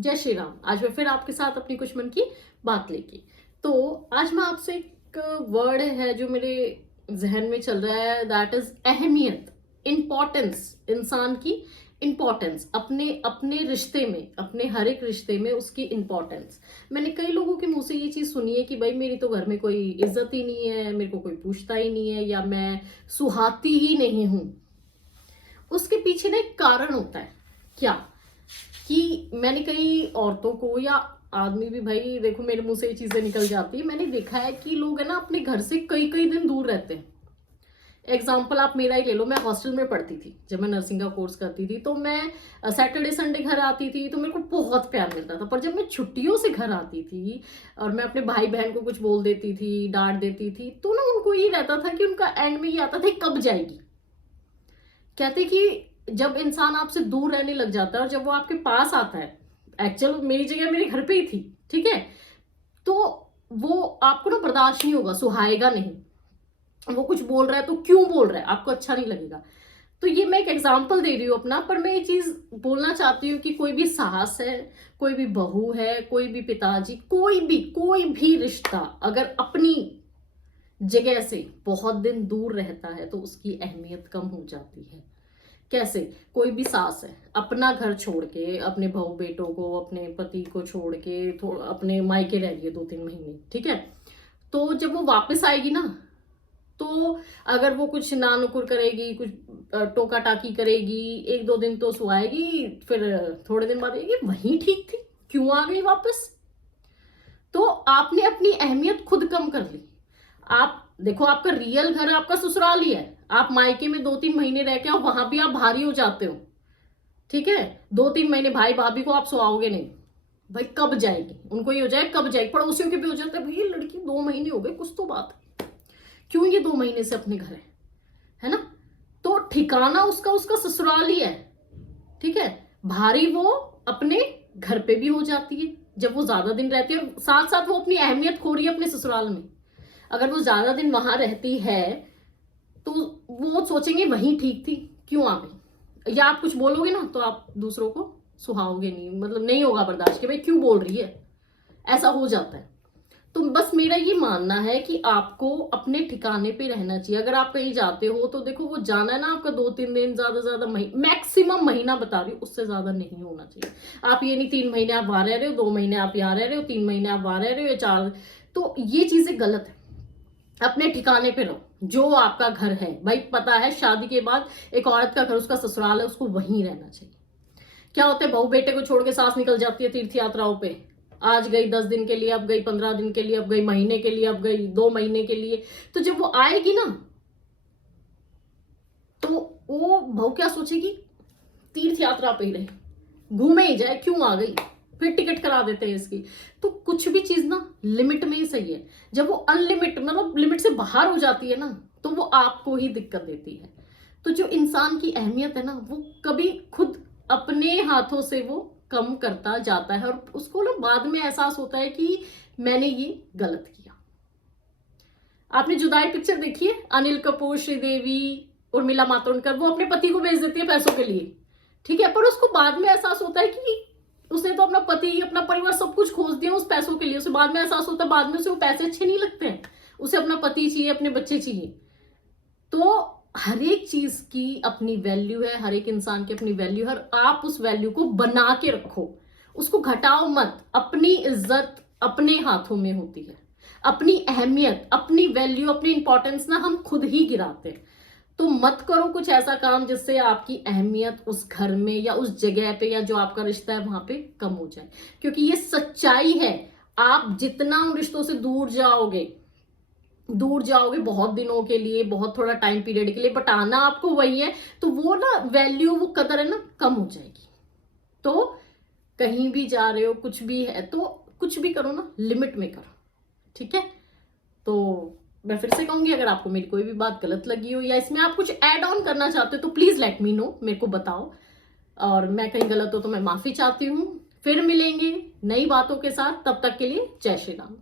जय श्री राम। आज मैं फिर आपके साथ अपनी कुछ मन की बात लेके। तो आज मैं आपसे एक वर्ड है जो मेरे जहन में चल रहा है, दैट इज अहमियत, इम्पोर्टेंस। इंसान की इम्पोर्टेंस अपने अपने रिश्ते में, अपने हर एक रिश्ते में उसकी इम्पोर्टेंस। मैंने कई लोगों के मुंह से ये चीज सुनी है कि भाई मेरी तो घर में कोई इज्जत ही नहीं है, मेरे को कोई पूछता ही नहीं है, या मैं सुहाती ही नहीं हूं। उसके पीछे ना एक कारण होता है। क्या कि मैंने कई औरतों को या आदमी भी, भाई देखो मेरे मुंह से ये चीजें निकल जाती है, मैंने देखा है कि लोग है ना अपने घर से कई कई दिन दूर रहते हैं। एग्जाम्पल आप मेरा ही ले लो। मैं हॉस्टल में पढ़ती थी जब मैं नर्सिंग का कोर्स करती थी, तो मैं सैटरडे संडे घर आती थी तो मेरे को बहुत प्यार मिलता था। पर जब मैं छुट्टियों से घर आती थी और मैं अपने भाई बहन को कुछ बोल देती थी, डांट देती थी, तो ना उनको ये रहता था कि उनका एंड में ये आता था कब जाएगी। कहते कि जब इंसान आपसे दूर रहने लग जाता है और जब वो आपके पास आता है, एक्चुअल मेरी जगह मेरे घर पे ही थी, ठीक है, तो वो आपको ना बर्दाश्त नहीं होगा, सुहाएगा नहीं। वो कुछ बोल रहा है तो क्यों बोल रहा है, आपको अच्छा नहीं लगेगा। तो ये मैं एक एग्जांपल दे रही हूँ अपना, पर मैं ये चीज बोलना चाहती हूँ कि कोई भी सास है, कोई भी बहू है, कोई भी पिताजी, कोई भी रिश्ता अगर अपनी जगह से बहुत दिन दूर रहता है तो उसकी अहमियत कम हो जाती है। कैसे? कोई भी सास है, अपना घर छोड़ के, अपने बहू बेटों को, अपने पति को छोड़ के अपने मायके रह रही है 2-3 महीने, ठीक है, तो जब वो वापस आएगी ना, तो अगर वो कुछ ना नुकुर करेगी, कुछ टोका टाकी करेगी, 1-2 दिन तो सुहाएगी, फिर थोड़े दिन बाद ये वहीं ठीक थी, क्यों आ गई वापस। तो आपने अपनी अहमियत खुद कम कर ली। आप देखो, आपका रियल घर आपका ससुराल ही है। आप मायके में 2-3 महीने रह के आओ, वहां भी आप भारी हो जाते हो, ठीक है। 2-3 महीने भाई भाभी को आप सुहाओगे नहीं, भाई कब जाएगी, उनको ये हो जाए कब जाएगी। पड़ोसियों के भी हो जाता है, भाई लड़की 2 महीने हो गए, कुछ तो बात है, क्यों ये 2 महीने से अपने घर है ना। तो ठिकाना उसका उसका ससुराल ही है, ठीक है। भारी वो अपने घर पे भी हो जाती है जब वो ज्यादा दिन रहती है, साथ साथ वो अपनी अहमियत खो रही है अपने ससुराल में। अगर वो ज्यादा दिन वहां रहती है तो वो सोचेंगे वहीं ठीक थी, क्यों आ गई। या आप कुछ बोलोगे ना तो आप दूसरों को सुहाओगे नहीं, मतलब नहीं होगा बर्दाश्त कि भाई क्यों बोल रही है, ऐसा हो जाता है। तो बस मेरा ये मानना है कि आपको अपने ठिकाने पे रहना चाहिए। अगर आप कहीं जाते हो तो देखो, वो जाना है ना आपका 2-3 दिन, ज्यादा मैक्सिमम महीना बता रही हूँ, उससे ज्यादा नहीं होना चाहिए। आप ये नहीं 3 महीने आप वहां रह रहे हो, 2 महीने आप यहाँ रह रहे हो, 3 महीने आप वहां रह रहे हो, या 4, तो ये चीजें गलत है। अपने ठिकाने पे रहो, जो आपका घर है। भाई पता है शादी के बाद एक औरत का घर उसका ससुराल है, उसको वहीं रहना चाहिए। क्या होता है, बहू बेटे को छोड़ के सास निकल जाती है तीर्थ यात्राओं पे, आज गई 10 दिन के लिए, अब गई 15 दिन के लिए, अब गई महीने के लिए, अब गई 2 महीने के लिए। तो जब वो आएगी ना, तो वो बहू क्या सोचेगी, तीर्थ यात्रा पे ही रहे, घूमे ही जाए, क्यों आ गई, फिर टिकट करा देते हैं इसकी। तो कुछ भी चीज ना लिमिट में ही सही है। जब वो अनलिमिट, मतलब लिमिट से बाहर हो जाती है ना, तो वो आपको ही दिक्कत देती है। तो जो इंसान की अहमियत है ना, वो कभी खुद अपने हाथों से वो कम करता जाता है, और उसको ना बाद में एहसास होता है कि मैंने ये गलत किया। आपने जुदाई पिक्चर देखी है? अनिल कपूर, श्रीदेवी, उर्मिला मातोंडकर, वो अपने पति को बेच देती है पैसों के लिए, ठीक है, पर उसको बाद में एहसास होता है कि उसने तो अपना पति, अपना परिवार, सब कुछ खोज दिया उस पैसों के लिए। उसे बाद में एहसास होता है, बाद में उसे वो पैसे अच्छे नहीं लगते हैं, उसे अपना पति चाहिए, अपने बच्चे चाहिए। तो हर एक चीज की अपनी वैल्यू है, हर एक इंसान की अपनी वैल्यू है, और आप उस वैल्यू को बना के रखो, उसको घटाओ मत। अपनी इज्जत अपने हाथों में होती है। अपनी अहमियत, अपनी वैल्यू, अपनी इंपॉर्टेंस ना हम खुद ही गिराते हैं। तो मत करो कुछ ऐसा काम जिससे आपकी अहमियत उस घर में या उस जगह पे या जो आपका रिश्ता है वहां पे कम हो जाए, क्योंकि ये सच्चाई है। आप जितना उन रिश्तों से दूर जाओगे बहुत दिनों के लिए, बहुत थोड़ा टाइम पीरियड के लिए, बट आना आपको वही है, तो वो ना वैल्यू, वो कदर है ना, कम हो जाएगी। तो कहीं भी जा रहे हो, कुछ भी है, तो कुछ भी करो ना लिमिट में करो, ठीक है। तो मैं फिर से कहूंगी, अगर आपको मेरी कोई भी बात गलत लगी हो या इसमें आप कुछ ऐड ऑन करना चाहते हो तो प्लीज लेट मी नो, मेरे को बताओ। और मैं कहीं गलत हो तो मैं माफी चाहती हूँ। फिर मिलेंगे नई बातों के साथ, तब तक के लिए जय श्री राम।